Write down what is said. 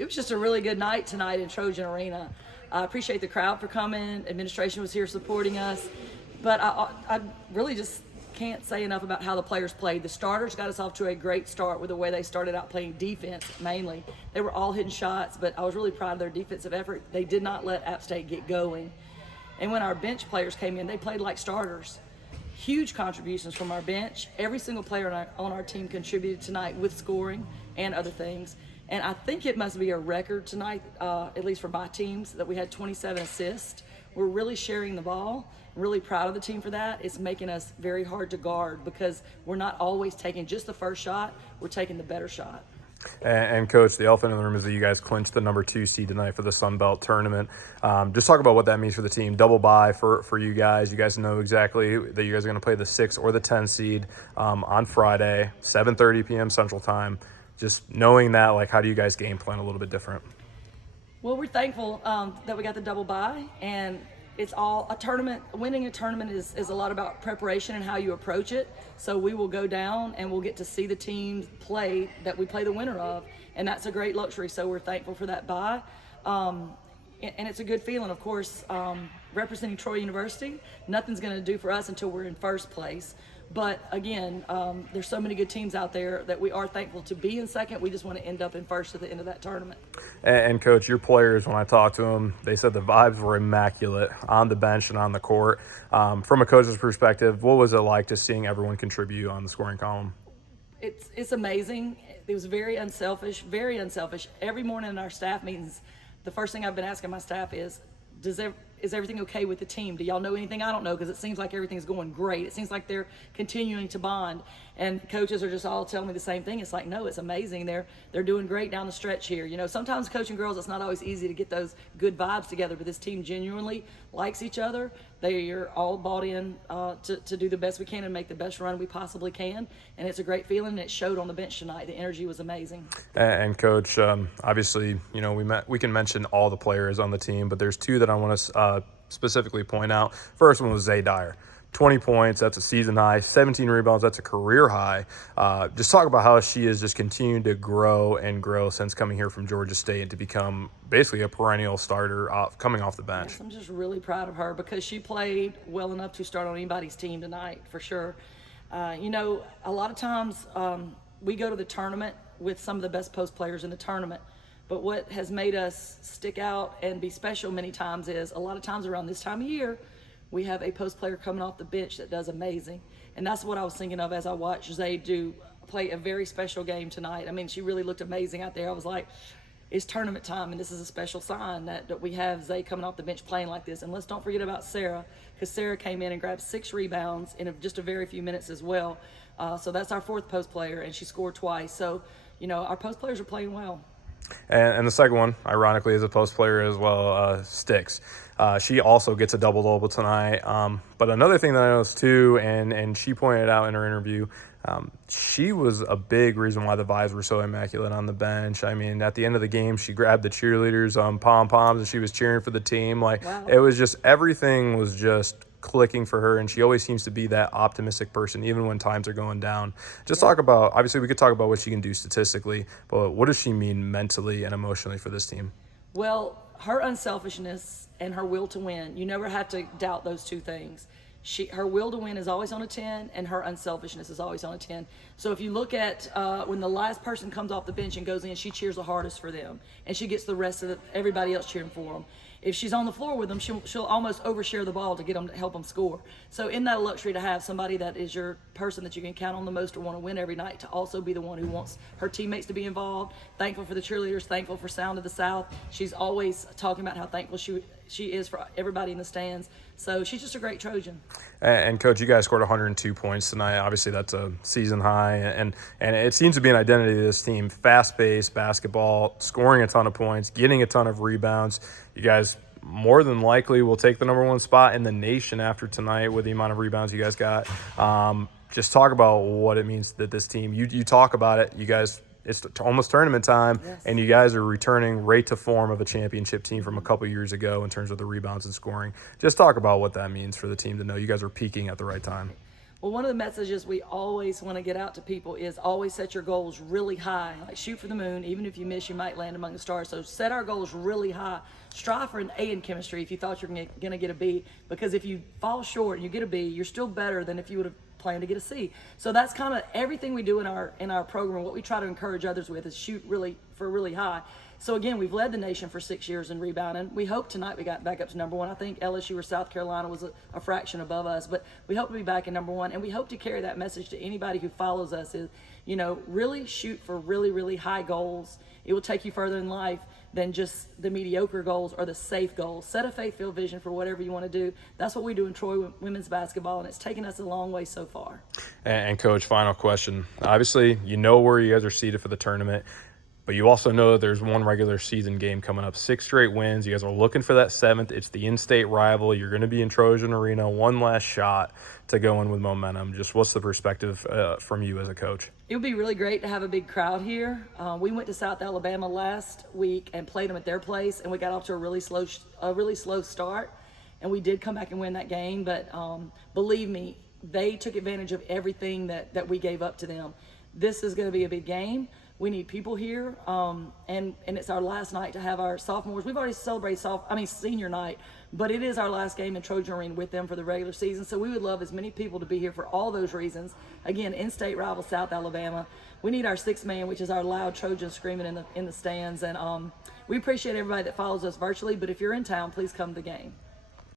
It was just a really good night tonight in Trojan Arena. I appreciate the crowd for coming. Administration was here supporting us. But I really just can't say enough about how the players played. The starters got us off to a great start with the way they started out playing defense mainly. They were all hitting shots, but I was really proud of their defensive effort. They did not let App State get going. And when our bench players came in, they played like starters. Huge contributions from our bench. Every single player on our team contributed tonight with scoring and other things. And I think it must be a record tonight, at least for my teams, that we had 27 assists. We're really sharing the ball. I'm really proud of the team for that. It's making us very hard to guard because we're not always taking just the first shot. We're taking the better shot. And Coach, the elephant in the room is that you guys clinched the number 2 seed tonight for the Sun Belt tournament. Just talk about what that means for the team. Double bye for you guys. You guys know exactly that you guys are going to play the 6 or the 10 seed on Friday, 7:30 p.m. Central Time. Just knowing that, like, how do you guys game plan a little bit different? Well, we're thankful that we got the double bye, and it's all a tournament. Winning a tournament is a lot about preparation and how you approach it. So we will go down and we'll get to see the teams play that we play the winner of, and that's a great luxury. So we're thankful for that bye, and it's a good feeling. Of course, representing Troy University, nothing's going to do for us until we're in first place. But again, there's so many good teams out there that we are thankful to be in second. We just want to end up in first at the end of that tournament. And Coach, your players, when I talked to them, they said the vibes were immaculate on the bench and on the court. From a coach's perspective, what was it like just seeing everyone contribute on the scoring column? It's amazing. It was very unselfish, very unselfish. Every morning in our staff meetings, the first thing I've been asking my staff is everything okay with the team? Do y'all know anything I don't know? Because it seems like everything's going great. It seems like they're continuing to bond. And coaches are just all telling me the same thing. It's like, no, it's amazing. They're doing great down the stretch here. You know, sometimes coaching girls, it's not always easy to get those good vibes together, but this team genuinely likes each other. They are all bought in to do the best we can and make the best run we possibly can. And it's a great feeling, and it showed on the bench tonight. The energy was amazing. And Coach, obviously, you know, we can mention all the players on the team, but there's 2 that I want to specifically point out. First one was Zay Dyer. 20 points, that's a season high. 17 rebounds, that's a career high. Just talk about how she has just continued to grow and grow since coming here from Georgia State and to become basically a perennial starter coming off the bench. Yes, I'm just really proud of her because she played well enough to start on anybody's team tonight, for sure. You know, a lot of times we go to the tournament with some of the best post players in the tournament. But what has made us stick out and be special many times is a lot of times around this time of year, we have a post player coming off the bench that does amazing. And that's what I was thinking of as I watched Zay play a very special game tonight. I mean, she really looked amazing out there. I was like, it's tournament time, and this is a special sign that we have Zay coming off the bench playing like this. And let's don't forget about Sarah, because Sarah came in and grabbed 6 rebounds in just a very few minutes as well. So that's our 4th post player, and she scored twice. So, you know, our post players are playing well. And the second one, ironically, is a post player as well, Sticks. She also gets a double-double tonight. But another thing that I noticed too, and she pointed out in her interview, she was a big reason why the vibes were so immaculate on the bench. I mean, at the end of the game, she grabbed the cheerleaders' pom-poms and she was cheering for the team. Like, wow. It was just, everything was just clicking for her, and she always seems to be that optimistic person even when times are going down. Just talk about, obviously we could talk about what she can do statistically, but what does she mean mentally and emotionally for this team? Well, her unselfishness and her will to win, you never have to doubt those 2 things. Her will to win is always on a 10, and her unselfishness is always on a 10. So if you look at when the last person comes off the bench and goes in, she cheers the hardest for them, and she gets the rest of everybody else cheering for them. If she's on the floor with them, she'll almost overshare the ball to get them to help them score. So isn't that a luxury to have somebody that is your person that you can count on the most or want to win every night to also be the one who wants her teammates to be involved? Thankful for the cheerleaders, thankful for Sound of the South. She's always talking about how thankful she is for everybody in the stands. So she's just a great Trojan. And Coach, you guys scored 102 points tonight. Obviously, that's a season high, and it seems to be an identity of this team. Fast-paced basketball, scoring a ton of points, getting a ton of rebounds. You guys more than likely will take the number 1 spot in the nation after tonight with the amount of rebounds you guys got. Just talk about what it means that this team, you talk about it, you guys, it's almost tournament time, yes. And you guys are returning right to form of a championship team from a couple years ago in terms of the rebounds and scoring. Just talk about what that means for the team to know you guys are peaking at the right time. Well, one of the messages we always want to get out to people is always set your goals really high. Like shoot for the moon. Even if you miss, you might land among the stars. So set our goals really high. Strive for an A in chemistry if you thought you're going to get a B. Because if you fall short and you get a B, you're still better than if you would have planned to get a C. So that's kind of everything we do in our program. What we try to encourage others with is shoot really high. So again, we've led the nation for 6 years in rebounding. We hope tonight we got back up to number one. I think LSU or South Carolina was a fraction above us, but we hope to be back in number one. And we hope to carry that message to anybody who follows us is, really shoot for really high goals. It will take you further in life than just the mediocre goals or the safe goals. Set a faith-filled vision for whatever you want to do. That's what we do in Troy women's basketball, and it's taken us a long way so far. And Coach, final question. Obviously, you know where you guys are seated for the tournament, but you also know that there's one regular season game coming up. 6 straight wins. You guys are looking for that 7th. It's the in-state rival. You're going to be in Trojan Arena. One last shot to go in with momentum. Just what's the perspective from you as a coach? It would be really great to have a big crowd here. We went to South Alabama last week and played them at their place, and we got off to a really slow start. And we did come back and win that game, but believe me, they took advantage of everything that we gave up to them. This is going to be a big game. We need people here, and it's our last night to have our sophomores. We've already celebrated senior night, but it is our last game in Trojan Arena with them for the regular season. So we would love as many people to be here for all those reasons. Again, in-state rival South Alabama. We need our 6th man, which is our loud Trojan screaming in the stands. And we appreciate everybody that follows us virtually. But if you're in town, please come to the game.